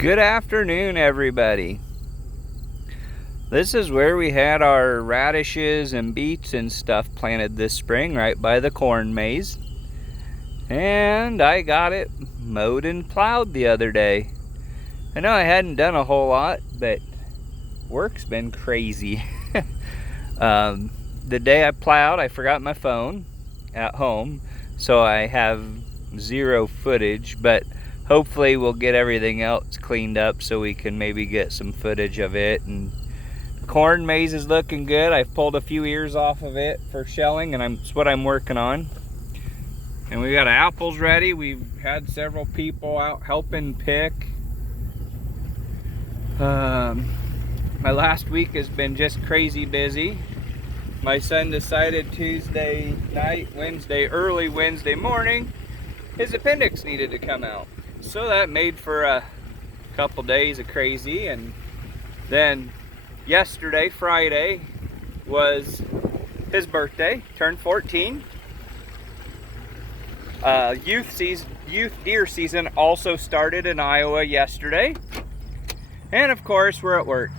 Good afternoon, everybody. This is where we had our radishes and beets and stuff planted this spring, right by the corn maze. And I got it mowed and plowed the other day. I know I hadn't done a whole lot, but work's been crazy. The day I plowed, I forgot my phone at home, so I have zero footage, but hopefully we'll get everything else cleaned up so we can maybe get some footage of it. And corn maze is looking good. I've pulled a few ears off of it for shelling, and that's what I'm working on. And we got apples ready. We've had several people out helping pick. My last week has been just crazy busy. My son decided Tuesday night, early Wednesday morning, his appendix needed to come out. So that made for a couple days of crazy. And then yesterday, Friday, was his birthday, turned 14. Youth deer season also started in Iowa yesterday. And of course, we're at work.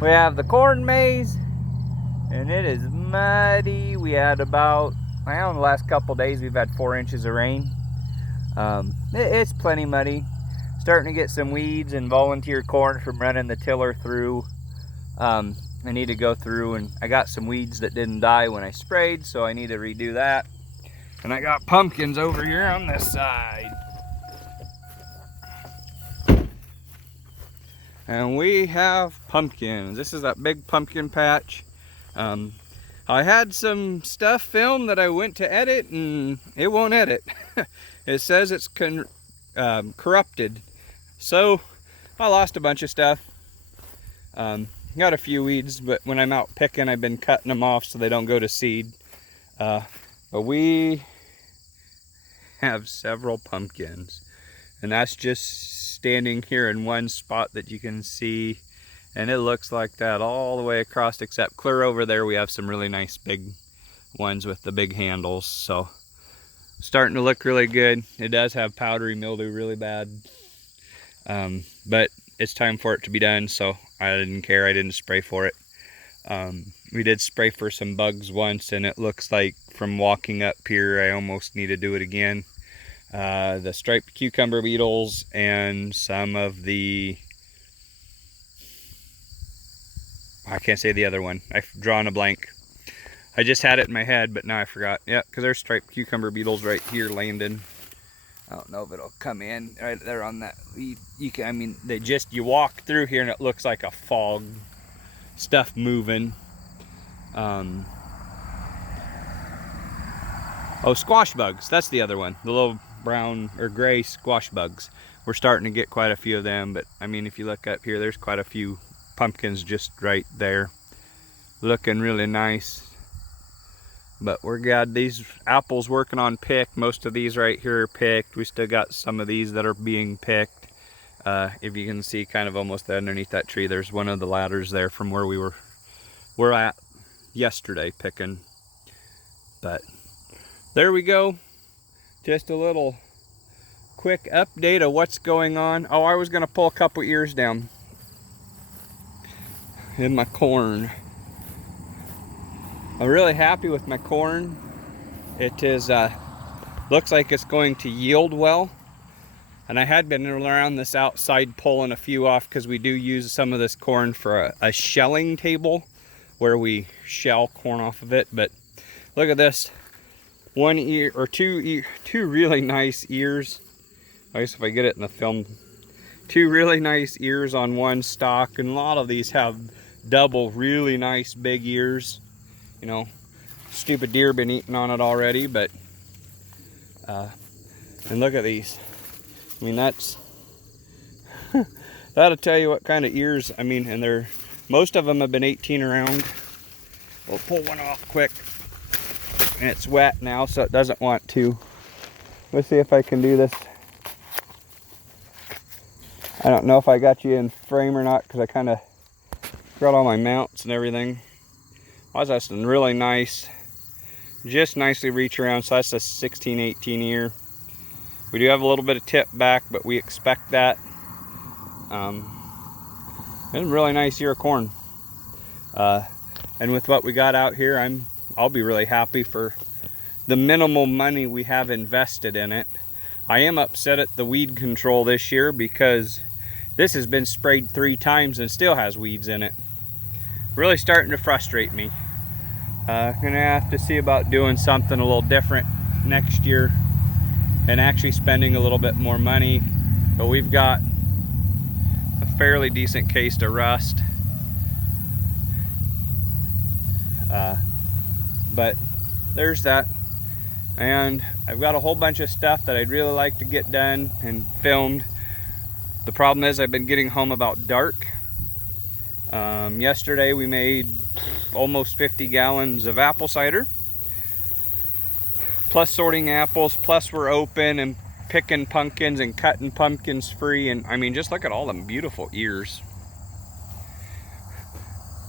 We have the corn maze, and it is muddy. We had about, well, in the last couple days, we've had 4 inches of rain. It's plenty muddy. Starting to get some weeds and volunteer corn from running the tiller through. I need to go through, and I got some weeds that didn't die when I sprayed, so I need to redo that. And I got pumpkins over here on this side. And we have pumpkins. This is that big pumpkin patch. I had some stuff filmed that I went to edit, and it won't edit. It says it's corrupted. So I lost a bunch of stuff. Got a few weeds, but when I'm out picking, I've been cutting them off so they don't go to seed. But we have several pumpkins, and that's just standing here in one spot that you can see, and it looks like that all the way across, except clear over there we have some really nice big ones with the big handles. So starting to look really good. It does have powdery mildew really bad, but it's time for it to be done, so I didn't care. I didn't spray for it. We did spray for some bugs once, and it looks like from walking up here I almost need to do it again. The striped cucumber beetles and some of the, I can't say the other one. I've drawn a blank. I just had it in my head, but now I forgot. Yeah, because there's striped cucumber beetles right here, Landon. I don't know if it'll come in right there on that. You can, I mean, you walk through here and it looks like a fog. Stuff moving. Oh, squash bugs. That's the other one. The little brown or gray squash bugs. We're starting to get quite a few of them, but I mean, if you look up here, there's quite a few pumpkins just right there. Looking really nice. But we're got these apples working on pick. Most of these right here are picked. We still got some of these that are being picked. If you can see kind of almost underneath that tree, there's one of the ladders there from where we're at yesterday picking. But there we go. Just a little quick update of what's going on. Oh, I was gonna pull a couple ears down in my corn. I'm really happy with my corn. It is looks like it's going to yield well. And I had been around this outside pulling a few off because we do use some of this corn for a shelling table where we shell corn off of it. But look at this. One ear or two really nice ears. I guess if I get it in the film, 2 really nice ears on one stalk, and a lot of these have double really nice big ears. You know, stupid deer been eating on it already, but and look at these. I mean, that's that'll tell you what kind of ears. I mean, and most of them have been 18 around. We'll pull one off quick. And it's wet now, so it doesn't want to. Let's see if I can do this. I don't know if I got you in frame or not, because I kind of got all my mounts and everything. Well, that's really nice. Just nicely reach around, so that's a 16, 18 ear. We do have a little bit of tip back, but we expect that. It's a really nice year of corn. And with what we got out here, I'll be really happy for the minimal money we have invested in it. I am upset at the weed control this year because this has been sprayed 3 times and still has weeds in it. Really starting to frustrate me. Gonna have to see about doing something a little different next year and actually spending a little bit more money. But we've got a fairly decent case of rust. But there's that. And I've got a whole bunch of stuff that I'd really like to get done and filmed. The problem is I've been getting home about dark. Yesterday we made almost 50 gallons of apple cider, plus sorting apples, plus we're open and picking pumpkins and cutting pumpkins free. And I mean, just look at all them beautiful ears.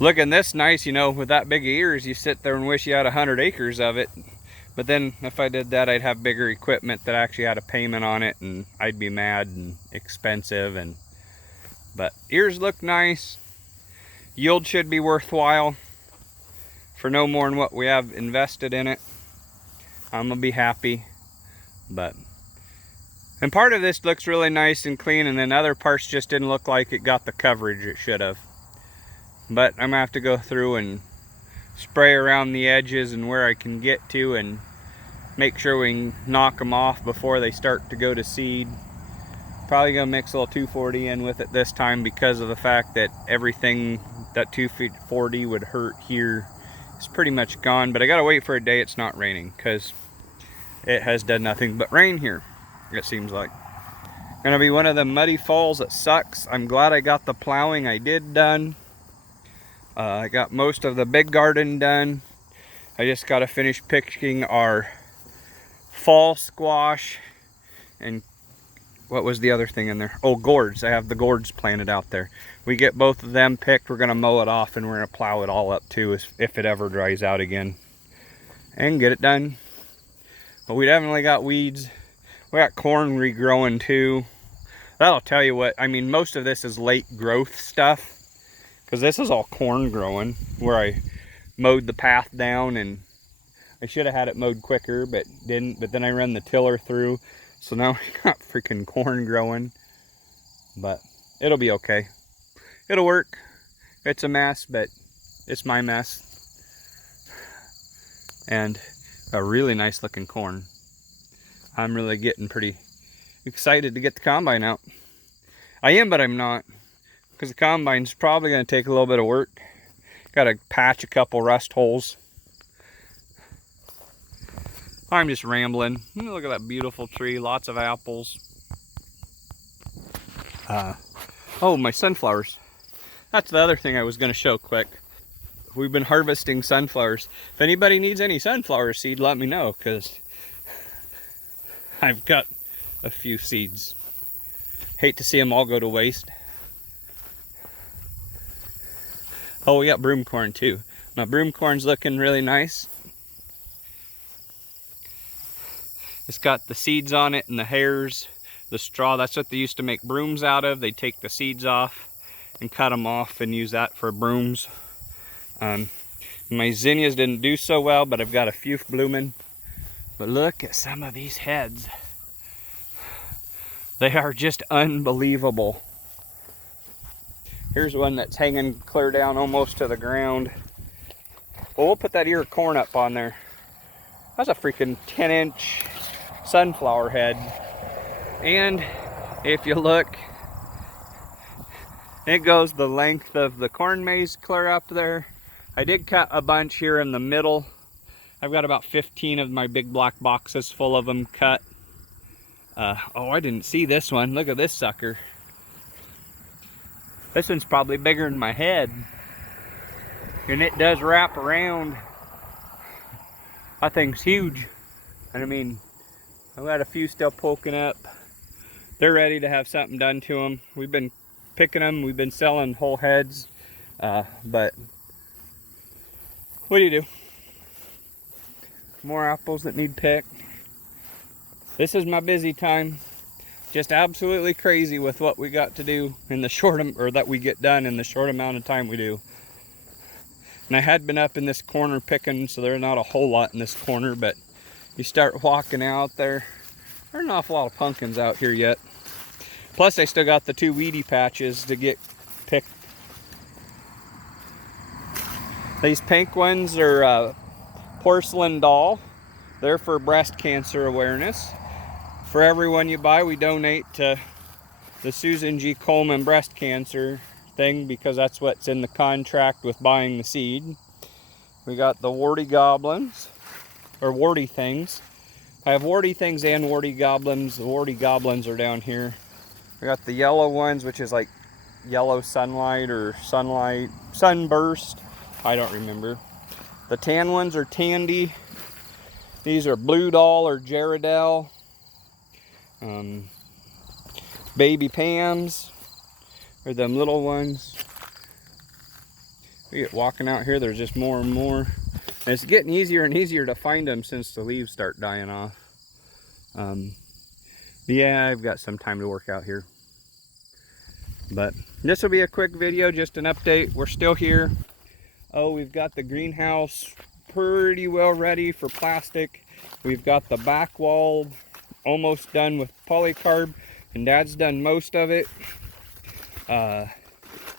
Looking this nice, you know, with that big of ears, you sit there and wish you had 100 acres of it. But then if I did that, I'd have bigger equipment that actually had a payment on it, and I'd be mad and expensive. But ears look nice. Yield should be worthwhile for no more than what we have invested in it. I'm gonna be happy. And part of this looks really nice and clean, and then other parts just didn't look like it got the coverage it should have. But I'm gonna have to go through and spray around the edges and where I can get to and make sure we can knock them off before they start to go to seed. Probably gonna mix a little 240 in with it this time because of the fact that everything that 240 would hurt here is pretty much gone. But I gotta wait for a day it's not raining, because it has done nothing but rain here, it seems like. Gonna be one of the muddy falls that sucks. I'm glad I got the plowing I did done. I got most of the big garden done. I just got to finish picking our fall squash and what was the other thing in there? Oh, gourds. I have the gourds planted out there. We get both of them picked. We're going to mow it off and we're going to plow it all up too if it ever dries out again and get it done. But we definitely got weeds. We got corn regrowing too. That'll tell you what, I mean, most of this is late growth stuff. Because this is all corn growing, where I mowed the path down, and I should have had it mowed quicker, but didn't. But then I ran the tiller through, so now we got freaking corn growing. But it'll be okay. It'll work. It's a mess, but it's my mess. And a really nice looking corn. I'm really getting pretty excited to get the combine out. I am, but I'm not. Because the combine's probably going to take a little bit of work. Got to patch a couple rust holes. I'm just rambling. Look at that beautiful tree, lots of apples. Oh, my sunflowers. That's the other thing I was going to show quick. We've been harvesting sunflowers. If anybody needs any sunflower seed, let me know, because I've got a few seeds. Hate to see them all go to waste. Oh, we got broomcorn too. My broomcorn's looking really nice. It's got the seeds on it and the hairs, the straw. That's what they used to make brooms out of. They take the seeds off and cut them off and use that for brooms. My zinnias didn't do so well, but I've got a few blooming. But look at some of these heads. They are just unbelievable. Here's one that's hanging clear down almost to the ground. Well, we'll put that ear of corn up on there. That's a freaking 10-inch sunflower head. And if you look, it goes the length of the corn maze clear up there. I did cut a bunch here in the middle. I've got about 15 of my big black boxes full of them cut. Oh, I didn't see this one. Look at this sucker. This one's probably bigger than my head. And it does wrap around. That thing's huge. And I mean, I've got a few still poking up. They're ready to have something done to them. We've been picking them. We've been selling whole heads. But what do you do? More apples that need picked. This is my busy time. just absolutely crazy with what we got to do in the short, or that we get done in the short amount of time we do. And I had been up in this corner picking, so there's not a whole lot in this corner, but you start walking out there, there's an awful lot of pumpkins out here yet. Plus I still got the 2 weedy patches to get picked. These pink ones are porcelain doll. They're for breast cancer awareness. For every one you buy, we donate to the Susan G. Komen breast cancer thing, because that's what's in the contract with buying the seed. We got the warty goblins, or warty things. I have warty things and warty goblins. The warty goblins are down here. We got the yellow ones, which is like yellow sunlight or sunlight, sunburst. I don't remember. The tan ones are Tandy. These are Blue Doll or Jaredell. Baby Pams are them little ones. We get walking out here, there's just more and more. And it's getting easier and easier to find them since the leaves start dying off. Yeah, I've got some time to work out here. But this will be a quick video, just an update. We're still here. Oh, we've got the greenhouse pretty well ready for plastic. We've got the back wall almost done with polycarb, and Dad's done most of it.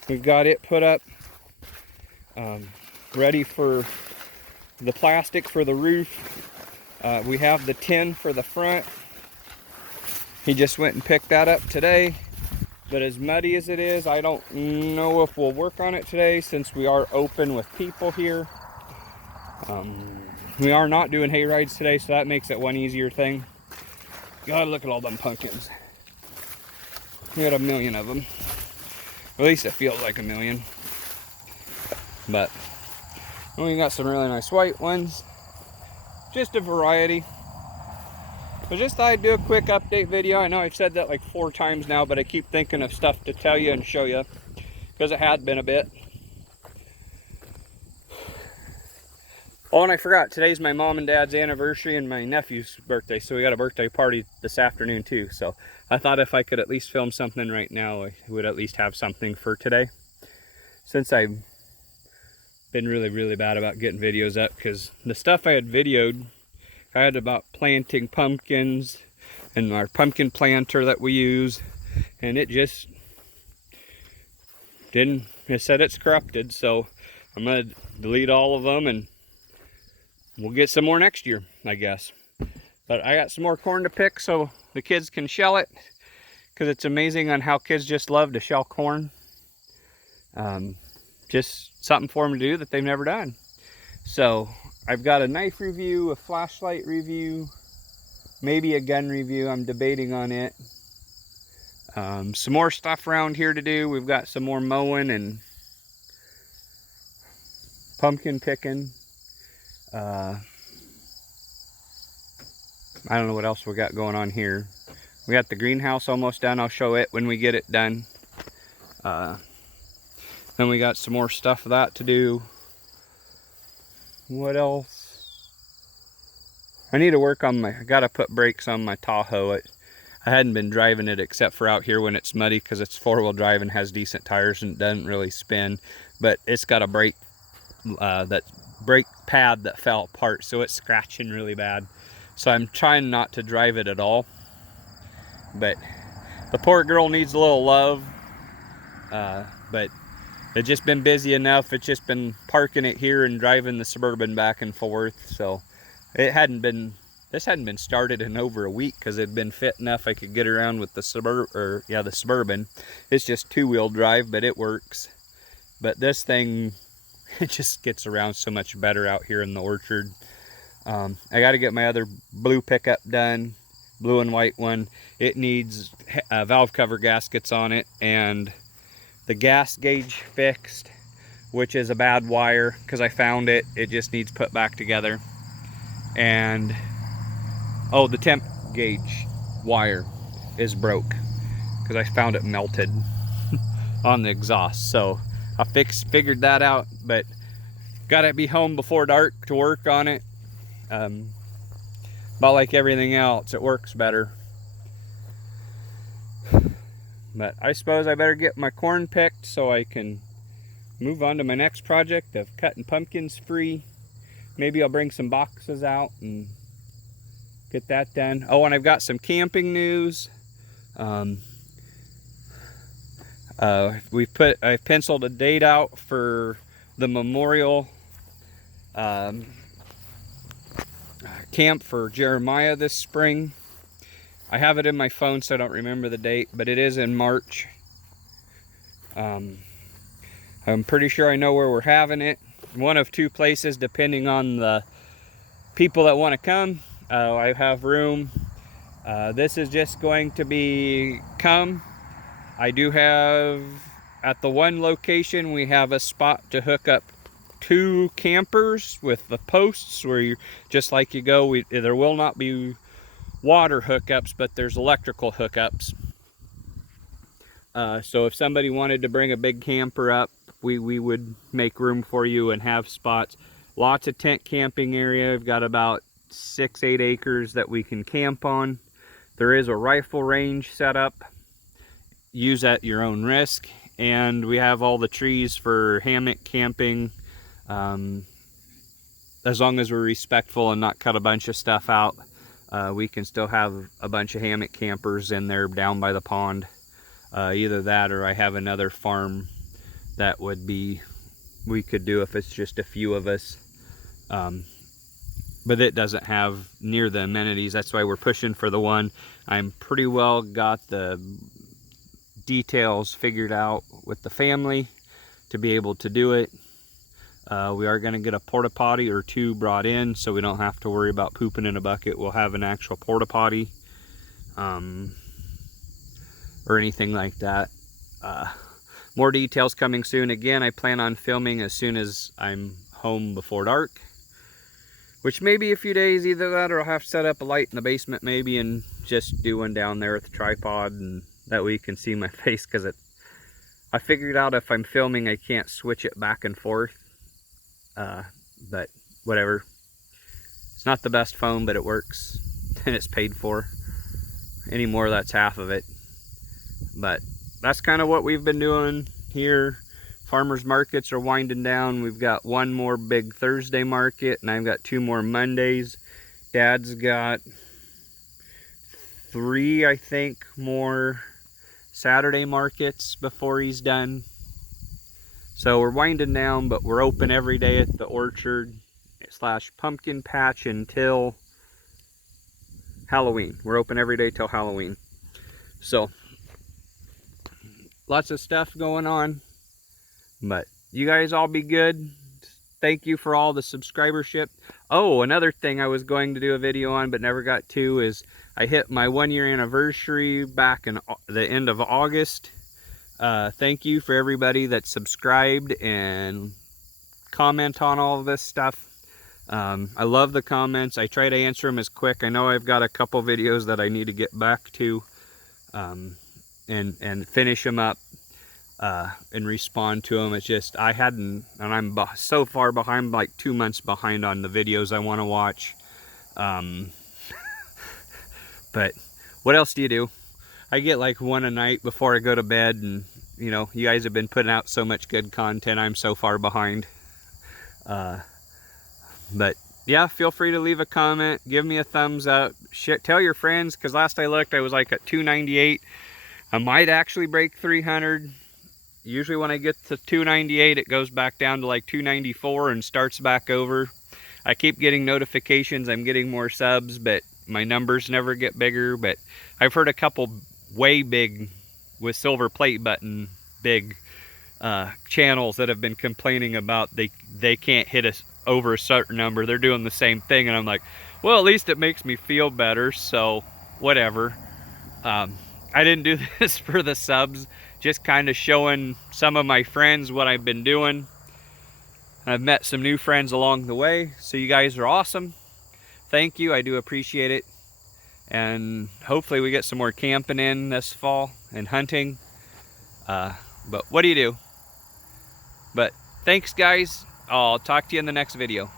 We've got it put up, ready for the plastic for the roof. We have the tin for the front. He just went and picked that up today. But as muddy as it is, I don't know if we'll work on it today, since we are open with people here. We are not doing hay rides today, so that makes it one easier thing. God, look at all them pumpkins. We got a million of them. At least it feels like a million. But we got some really nice white ones. Just a variety. So just thought I'd do a quick update video. I know I've said that like 4 times now, but I keep thinking of stuff to tell you and show you, because it had been a bit. Oh, and I forgot, today's my mom and dad's anniversary and my nephew's birthday, so we got a birthday party this afternoon too. So I thought if I could at least film something right now, I would at least have something for today. Since I've been really bad about getting videos up, because the stuff I had videoed, I had about planting pumpkins and our pumpkin planter that we use, and it just didn't, it said it's corrupted, so I'm gonna delete all of them and we'll get some more next year, I guess. But I got some more corn to pick so the kids can shell it, because it's amazing on how kids just love to shell corn. Just something for them to do that they've never done. So I've got a knife review, a flashlight review, maybe a gun review. I'm debating on it. Some more stuff around here to do. We've got some more mowing and pumpkin picking. I don't know what else we got going on here. We got the greenhouse almost done. I'll show it when we get it done. Then we got some more stuff of that to do. What else? I need to work on I gotta put brakes on my Tahoe. I hadn't been driving it except for out here when it's muddy, because it's 4-wheel drive and has decent tires and doesn't really spin. But it's got a brake, that brake pad that fell apart, so it's scratching really bad. So I'm trying not to drive it at all. But the poor girl needs a little love. But it's just been busy enough. It's just been parking it here and driving the Suburban back and forth. So this hadn't been started in over a week, because it'd been fit enough I could get around with the Suburban. It's just 2-wheel drive, but it works. But this thing, it just gets around so much better out here in the orchard. I got to get my other blue pickup done, blue and white one. It needs valve cover gaskets on it, and the gas gauge fixed, which is a bad wire, because I found it. It just needs put back together. And oh, the temp gauge wire is broke, because I found it melted on the exhaust. So I figured that out, but gotta be home before dark to work on it. But like everything else, it works better. But I suppose I better get my corn picked so I can move on to my next project of cutting pumpkins free. Maybe I'll bring some boxes out and get that done. Oh, and I've got some camping news. I've penciled a date out for the memorial camp for Jeremiah this spring. I have it in my phone, so I don't remember the date, but it is in March. I'm pretty sure I know where we're having it. One of two places, depending on the people that want to come. I have room. This is just going to be come. I do have, at the one location, we have a spot to hook up 2 campers with the posts where you, just like you go, there will not be water hookups, but there's electrical hookups. So if somebody wanted to bring a big camper up, we would make room for you and have spots. Lots of tent camping area. We've got about 6-8 acres that we can camp on. There is a rifle range set up. Use at your own risk. And we have all the trees for hammock camping. As long as we're respectful and not cut a bunch of stuff out, we can still have a bunch of hammock campers in there down by the pond. Either that, or I have another farm that would be, we could do if it's just a few of us. But it doesn't have near the amenities. That's why we're pushing for the one. I'm pretty well got the details figured out with the family to be able to do it. We are going to get a porta potty or 2 brought in, so we don't have to worry about pooping in a bucket. We'll have an actual porta potty or anything like that. More details coming soon. Again, I plan on filming as soon as I'm home before dark, which may be a few days. Either that, or I'll have to set up a light in the basement maybe and just do one down there with the tripod, and that way you can see my face, because I figured out if I'm filming I can't switch it back and forth. But whatever. It's not the best phone, but it works and it's paid for. Anymore, that's half of it. But that's kind of what we've been doing here. Farmers markets are winding down. We've got one more big Thursday market, and I've got 2 more Mondays. Dad's got 3, I think, more Saturday markets before he's done. So we're winding down, but we're open every day at the orchard / pumpkin patch until Halloween. We're open every day till Halloween. So lots of stuff going on, but you guys all be good. Thank you for all the subscribership. Oh, another thing I was going to do a video on but never got to is I hit my 1-year anniversary back in the end of August. Thank you for everybody that subscribed and comment on all of this stuff. I love the comments. I try to answer them as quick. I know I've got a couple videos that I need to get back to and finish them up and respond to them. It's just I hadn't, and I'm so far behind, like 2 months behind on the videos I want to watch. But what else do you do? I get like 1 a night before I go to bed, and you know, you guys have been putting out so much good content. I'm so far behind. But yeah, feel free to leave a comment, give me a thumbs up, tell your friends, because last I looked I was like at 298. I might actually break 300. Usually when I get to 298 it goes back down to like 294 and starts back over. I keep getting notifications I'm getting more subs, but my numbers never get bigger. But I've heard a couple way big with silver plate button big channels that have been complaining about they can't hit us over a certain number. They're doing the same thing, and I'm like, well, at least it makes me feel better, so whatever. I didn't do this for the subs, just kind of showing some of my friends what I've been doing. I've met some new friends along the way, so you guys are awesome. Thank you, I do appreciate it. And hopefully we get some more camping in this fall and hunting. But what do you do? But thanks guys, I'll talk to you in the next video.